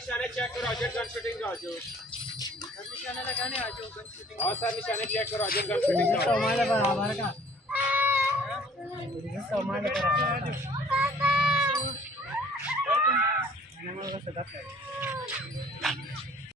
निशाने चेक करो Ajay gun shooting Raju निशाने लगाने आ जाओ गन शूटिंग हां सर निशाने चेक करो अजय गन शूटिंग राजू हमारे पर हमारे का ये हमारे पर राजू हमारे का सदा